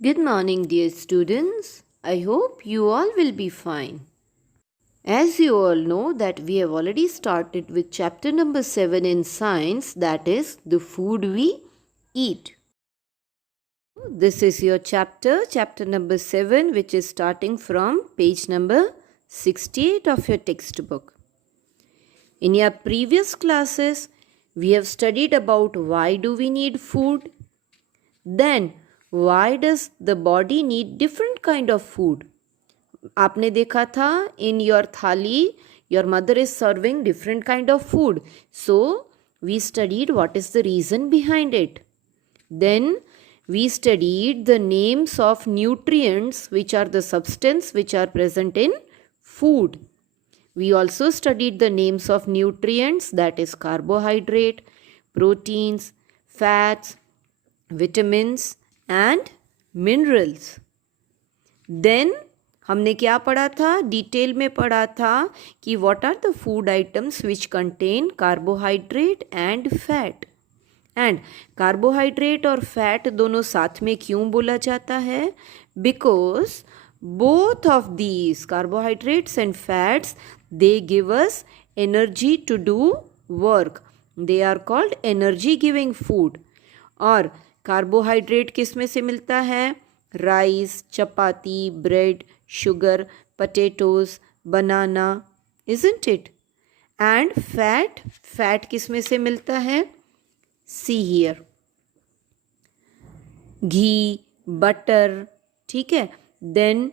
Good morning, dear students. I hope you all will be fine. As you all know that we have already started with chapter number 7 in science, that is the food we eat. This is your chapter number 7, which is starting from page number 68 of your textbook. In your previous classes, we have studied about why do we need food. Then, why does the body need different kind of food? आपने देखा था in your thali your mother is serving different kind of food, so we studied what is the reason behind it. Then we studied the names of nutrients, which are the substance which are present in food. We also studied the names of nutrients, that is carbohydrate, proteins, fats, vitamins and minerals. Then हमने क्या पढ़ा था, detail में पढ़ा था कि what are the food items which contain carbohydrate and fat. And carbohydrate और fat दोनों साथ में क्यों बोला जाता है? Because both of these carbohydrates and fats, they give us energy to do work. They are called energy giving food. और carbohydrate किस में से मिलता है? Rice, chapati, bread, sugar, potatoes, banana, isn't it? And fat किस में से मिलता है? See here, घी, बटर, ठीक है. Then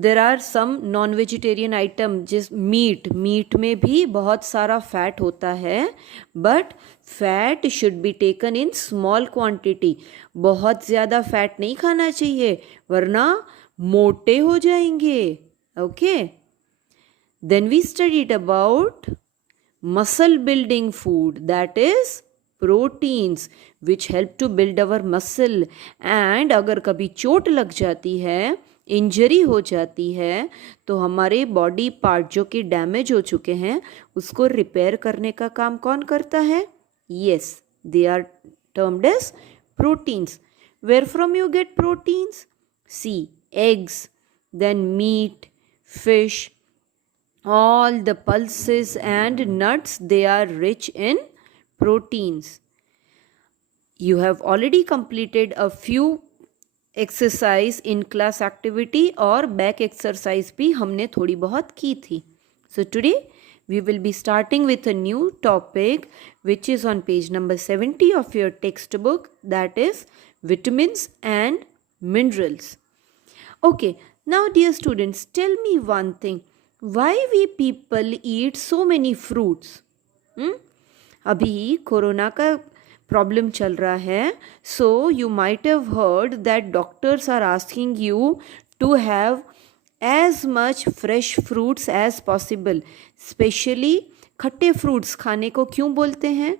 there are some non vegetarian item, जिस मीट में भी बहुत सारा फैट होता है, but fat should be taken in small quantity. बहुत ज़्यादा फैट नहीं खाना चाहिए वरना मोटे हो जाएंगे. Okay. Then we studied about muscle building food, that is proteins which help to build our muscle. And अगर कभी चोट लग जाती है, इंजरी हो जाती है, तो हमारे बॉडी पार्ट जो कि डैमेज हो चुके हैं उसको रिपेयर करने का काम कौन करता है? Yes, they are termed as proteins. Where from you get proteins? See, eggs, then meat, fish, all the pulses and nuts, they are rich in proteins. You have already completed a few exercise in class activity और back exercise भी हमने थोड़ी बहुत की थी. So today we will be starting with a new topic which is on page number 70 of your textbook, that is vitamins and minerals. Okay, now dear students, tell me one thing. Why we people eat so many fruits? अभी corona का problem चल रहा है, so you might have heard that doctors are asking you to have as much fresh fruits as possible. Specially खट्टे fruits खाने को क्यों बोलते हैं?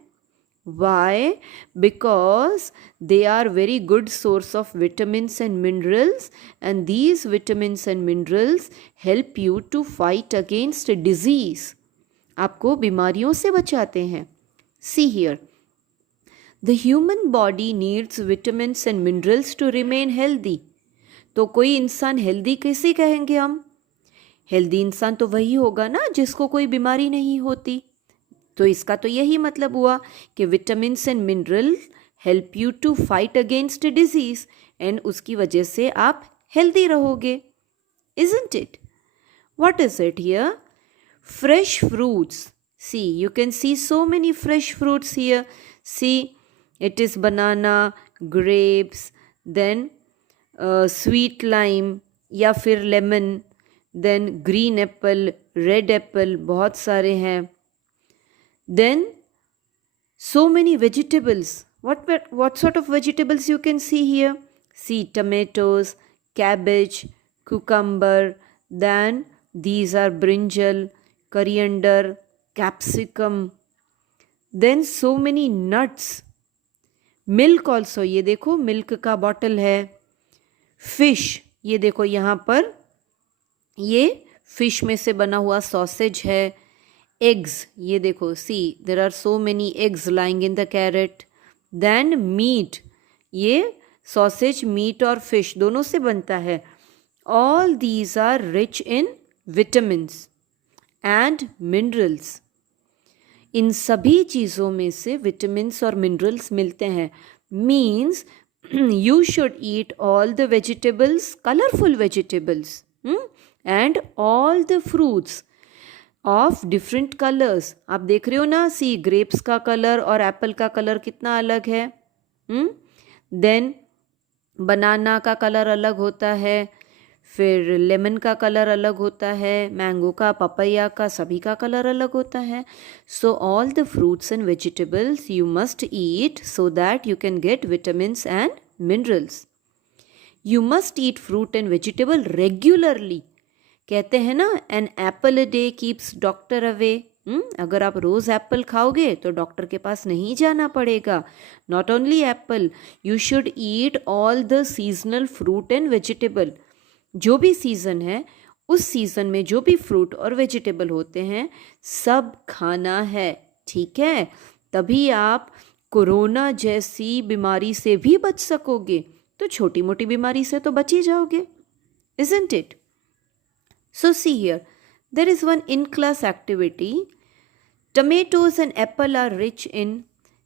Why? Because they are very good source of vitamins and minerals, and these vitamins and minerals help you to fight against disease. आपको बीमारियों से बचाते हैं. See here, the human body needs vitamins and minerals to remain healthy. तो कोई इंसान healthy कैसे कहेंगे हम? हेल्दी इंसान तो वही होगा ना जिसको कोई बीमारी नहीं होती. तो इसका तो यही मतलब हुआ कि vitamins and mineral help you to fight against disease, and उसकी वजह से आप हेल्दी रहोगे. Isn't it? What is it here? Fresh fruits. See, you can see so many fresh fruits here. See, it is banana, grapes, then sweet lime या फिर lemon, then green apple, red apple, बहुत सारे हैं. Then so many vegetables. What sort of vegetables you can see here? See, tomatoes, cabbage, cucumber, then these are brinjal, coriander, capsicum. Then so many nuts. Milk also, ये देखो milk का bottle है. Fish, ये देखो यहाँ पर ये fish में से बना हुआ सॉसेज है. eggs, ये देखो, see there are so many eggs lying in the carrot. then meat, ये सॉसेज मीट और फिश दोनों से बनता है. All these are rich in vitamins and minerals. इन सभी चीज़ों में से विटामिन्स और मिनरल्स मिलते हैं. Means you should eat all the vegetables, colorful vegetables, and all the fruits of different colors. आप देख रहे हो ना, सी ग्रेप्स का कलर और एप्पल का कलर कितना अलग है. देन बनाना का कलर अलग होता है, फिर लेमन का कलर अलग होता है, मैंगो का, पपैया का, सभी का कलर अलग होता है. So all the fruits and vegetables you must eat so that you can get vitamins and minerals. You must eat fruit and vegetable regularly. कहते हैं ना, an apple a day keeps doctor away. अगर आप रोज़ Apple खाओगे तो doctor के पास नहीं जाना पड़ेगा. Not only Apple, you should eat all the seasonal fruit and vegetable. जो भी सीज़न है उस सीज़न में जो भी फ्रूट और वेजिटेबल होते हैं सब खाना है. ठीक है, तभी आप कोरोना जैसी बीमारी से भी बच सकोगे. तो छोटी मोटी बीमारी से तो बच ही जाओगे, isn't it? So see here, there is one in-class activity. Tomatoes and apple are rich in,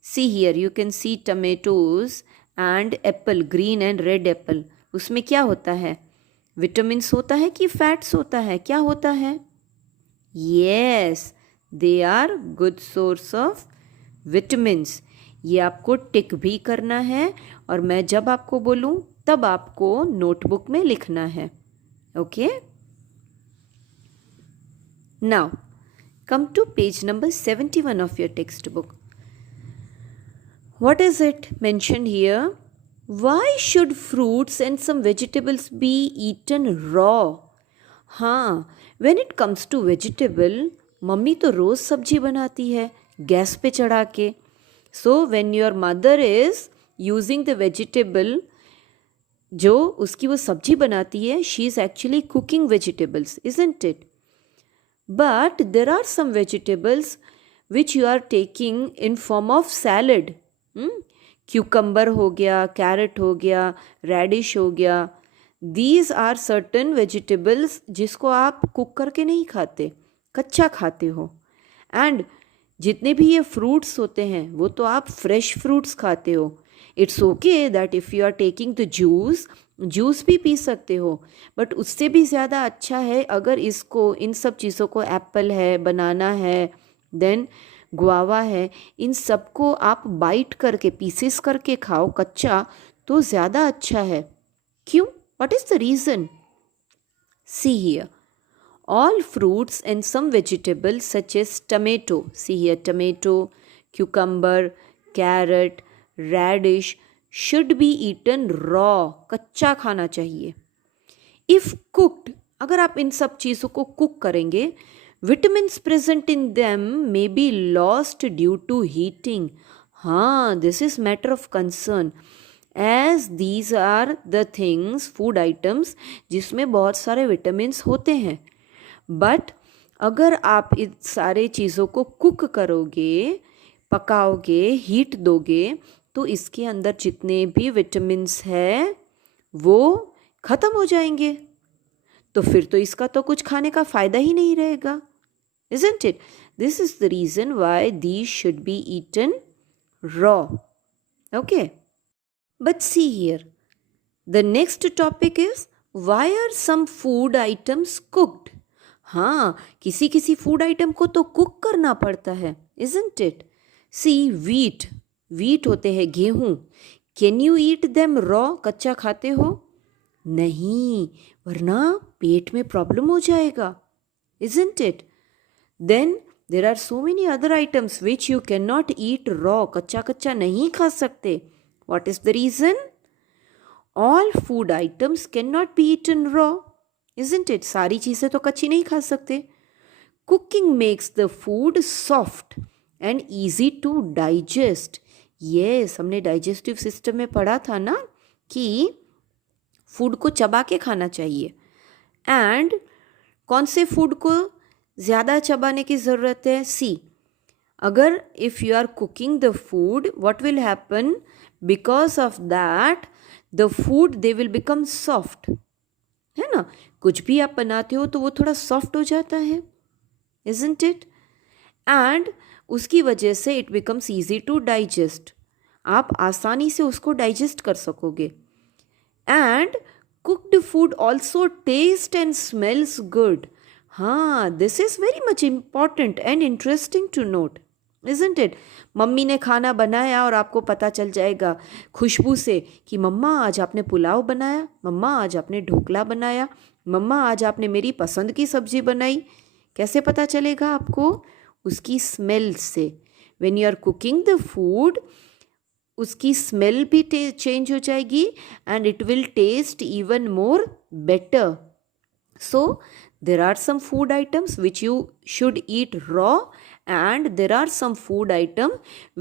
see here, you can see tomatoes and apple, green and red apple. उसमें क्या होता है? विटामिन्स होता है कि फैट्स होता है? क्या होता है? Yes, they are good source of vitamins. ये आपको टिक भी करना है और मैं जब आपको बोलूँ तब आपको नोटबुक में लिखना है. Okay, now come to page number 71 of your text book. What is it mentioned here? Why should fruits and some vegetables be eaten raw? हाँ, when it comes to vegetable, mummy तो रोज़ सब्जी बनाती है gas पे चढ़ा के. So when your mother is using the vegetable, जो उसकी वो सब्जी बनाती है, she is actually cooking vegetables, isn't it? But there are some vegetables which you are taking in form of salad. Cucumber हो गया, कैरेट हो गया, रेडिश हो गया. दीज आर सर्टन वेजिटेबल्स जिसको आप कुक करके नहीं खाते, कच्चा खाते हो. एंड जितने भी ये फ्रूट्स होते हैं वो तो आप फ्रेश फ्रूट्स खाते हो. It's okay that if you are taking the juice भी पी सकते हो, बट उससे भी ज़्यादा अच्छा है अगर इसको, इन सब चीज़ों को, एप्पल है, बनाना है, देन गुआवा है, इन सबको आप बाइट करके, पीसेस करके खाओ कच्चा, तो ज़्यादा अच्छा है. क्यों? What is the reason? See here, all fruits and some vegetables such as tomato, see here, tomato, cucumber, carrot, radish should be eaten raw. कच्चा खाना चाहिए. If cooked, अगर आप इन सब चीज़ों को कुक करेंगे, vitamins present in them may be lost due to heating. हाँ, this is matter of concern, as these are the things, food items जिसमें बहुत सारे vitamins होते हैं. बट अगर आप इन सारे चीज़ों को कुक करोगे, पकाओगे, हीट दोगे, तो इसके अंदर जितने भी विटामिन्स हैं वो ख़त्म हो जाएंगे. तो फिर तो इसका तो कुछ खाने का फ़ायदा ही नहीं रहेगा, isn't it? This is the reason why these should be eaten raw. Okay? But see here, the next topic is, why are some food items cooked? हाँ, किसी किसी फूड आइटम को तो कुक करना पड़ता है, isn't it? See, wheat होते हैं गेहूँ. Can you eat them raw? कच्चा खाते हो? नहीं, वरना पेट में प्रॉब्लम हो जाएगा, isn't it? Then there are so many other items which you cannot eat raw. कच्चा नहीं खा सकते. What is the reason? All food items cannot be eaten raw, isn't it? सारी चीज़ें तो कच्ची नहीं खा सकते. Cooking makes the food soft and easy to digest. Yes, हमने डाइजेस्टिव सिस्टम में पढ़ा था ना कि फूड को चबा के खाना चाहिए. एंड कौन से फूड को ज़्यादा चबाने की ज़रूरत है? सी, अगर if you are cooking the food, what will happen? Because of that the food they will become soft, है ना। कुछ भी आप बनाते हो तो वो थोड़ा सॉफ्ट हो जाता है, इजंट इट। एंड उसकी वजह से it becomes easy to digest, आप आसानी से उसको डाइजेस्ट कर सकोगे। And cooked food also taste and smells good. हाँ, this is very much important and interesting to note, isn't it. Mummy ने खाना बनाया और आपको पता चल जाएगा खुशबू से कि मम्मा आज आपने पुलाव बनाया, मम्मा आज आपने ढोकला बनाया, मम्मा आज आपने मेरी पसंद की सब्जी बनाई। कैसे पता चलेगा आपको? उसकी स्मेल से। When you are cooking the food, उसकी स्मेल भी चेंज हो जाएगी and it will taste even more better. So there are some food items which you should eat raw, and there are some food item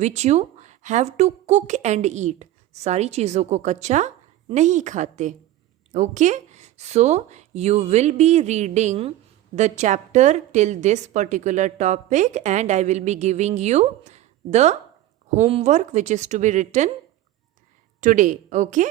which you have to cook and eat. सारी चीज़ों को कच्चा नहीं खाते। Okay, so you will be reading the chapter till this particular topic, and I will be giving you the homework which is to be written today. Okay.